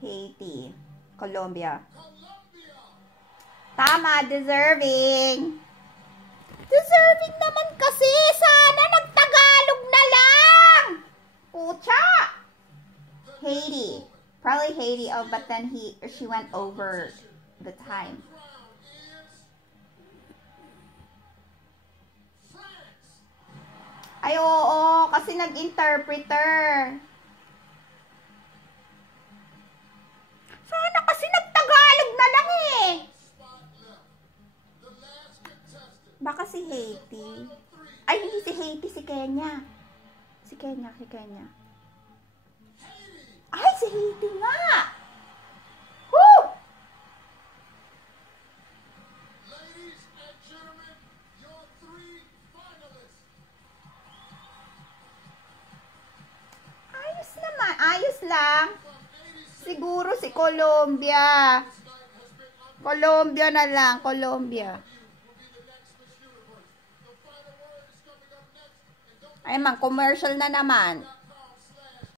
Haiti. Colombia. Tama, deserving. Deserving naman kasi. Sana nagtagalog na lang. Pucha. Haiti. Probably Haiti. Oh, but then she went over the time. Ay, oo. Kasi nag-interpreter. Sana kasi nagtagalog na lang eh. Baka si Haiti. Ay, hindi si Haiti, si Kenya. Si Kenya. Ay, si Haiti nga. Woo! Ayos naman. Ayos lang. Siguro si Colombia. Colombia na lang. Colombia. Ay man, commercial na naman.